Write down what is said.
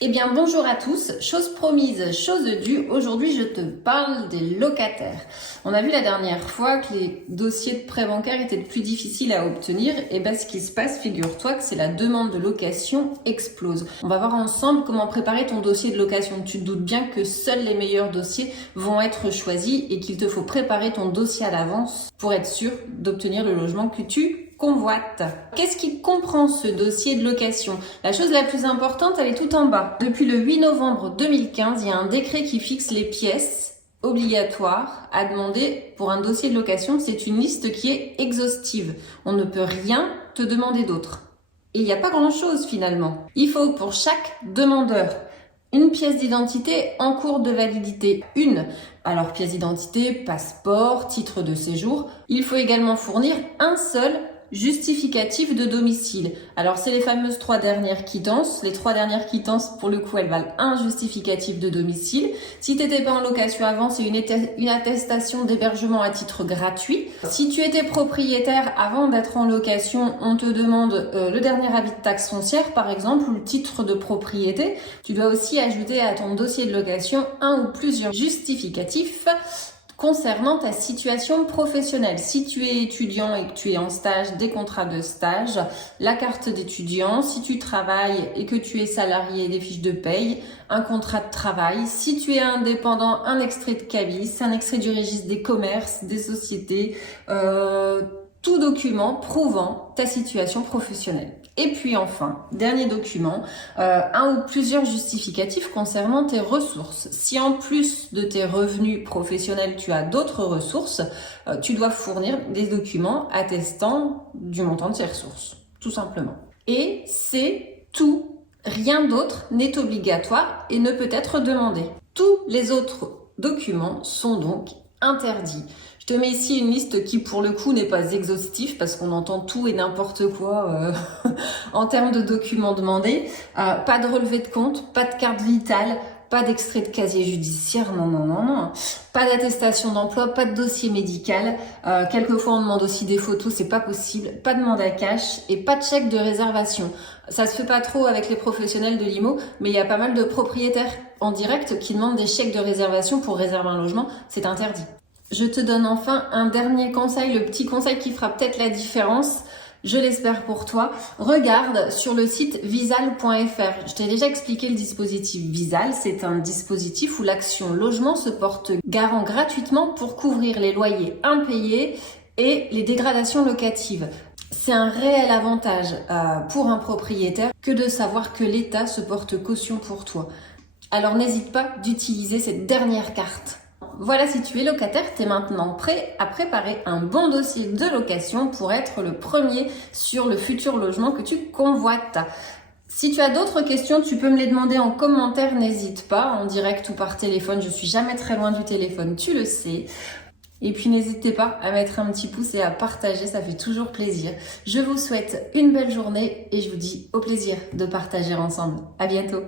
Eh bien bonjour à tous, chose promise, chose due, aujourd'hui je te parle des locataires. On a vu la dernière fois que les dossiers de prêt bancaire étaient plus difficiles à obtenir, et bien ce qui se passe, figure-toi que c'est la demande de location explose. On va voir ensemble comment préparer ton dossier de location. Tu te doutes bien que seuls les meilleurs dossiers vont être choisis et qu'il te faut préparer ton dossier à l'avance pour être sûr d'obtenir le logement que tu convoite. Qu'est-ce qui comprend ce dossier de location? La chose la plus importante, elle est tout en bas. Depuis le 8 novembre 2015, il y a un décret qui fixe les pièces obligatoires à demander pour un dossier de location. C'est une liste qui est exhaustive. On ne peut rien te demander d'autre. Et il n'y a pas grand-chose finalement. Il faut pour chaque demandeur une pièce d'identité en cours de validité. Alors pièce d'identité, passeport, titre de séjour. Il faut également fournir un seul justificatif de domicile. Alors c'est les fameuses 3 dernières quittances. Les 3 dernières quittances, pour le coup, elles valent un justificatif de domicile. Si tu n'étais pas en location avant, c'est une attestation d'hébergement à titre gratuit. Si tu étais propriétaire avant d'être en location, on te demande le dernier avis de taxe foncière, par exemple, ou le titre de propriété. Tu dois aussi ajouter à ton dossier de location un ou plusieurs justificatifs concernant ta situation professionnelle. Si tu es étudiant et que tu es en stage, des contrats de stage, la carte d'étudiant. Si tu travailles et que tu es salarié, des fiches de paye, un contrat de travail. Si tu es indépendant, un extrait de CABIS, un extrait du registre des commerces, des sociétés, tout document prouvant ta situation professionnelle. Et puis enfin, dernier document, un ou plusieurs justificatifs concernant tes ressources. Si en plus de tes revenus professionnels, tu as d'autres ressources, tu dois fournir des documents attestant du montant de tes ressources, tout simplement. Et c'est tout. Rien d'autre n'est obligatoire et ne peut être demandé. Tous les autres documents sont donc interdits. Je te mets ici une liste qui pour le coup n'est pas exhaustive parce qu'on entend tout et n'importe quoi en termes de documents demandés. Pas de relevé de compte, pas de carte vitale, pas d'extrait de casier judiciaire, non. Pas d'attestation d'emploi, pas de dossier médical. Quelquefois on demande aussi des photos, c'est pas possible. Pas de mandat cash et pas de chèque de réservation. Ça se fait pas trop avec les professionnels de l'IMO, mais il y a pas mal de propriétaires en direct qui demandent des chèques de réservation pour réserver un logement. C'est interdit. Je te donne enfin un dernier conseil, le petit conseil qui fera peut-être la différence. Je l'espère pour toi. Regarde sur le site visal.fr. Je t'ai déjà expliqué le dispositif Visal. C'est un dispositif où l'Action Logement se porte garant gratuitement pour couvrir les loyers impayés et les dégradations locatives. C'est un réel avantage pour un propriétaire que de savoir que l'État se porte caution pour toi. Alors n'hésite pas d'utiliser cette dernière carte. Voilà, si tu es locataire, tu es maintenant prêt à préparer un bon dossier de location pour être le premier sur le futur logement que tu convoites. Si tu as d'autres questions, tu peux me les demander en commentaire, n'hésite pas, en direct ou par téléphone. Je suis jamais très loin du téléphone, tu le sais. Et puis n'hésitez pas à mettre un petit pouce et à partager, ça fait toujours plaisir. Je vous souhaite une belle journée et je vous dis au plaisir de partager ensemble. À bientôt.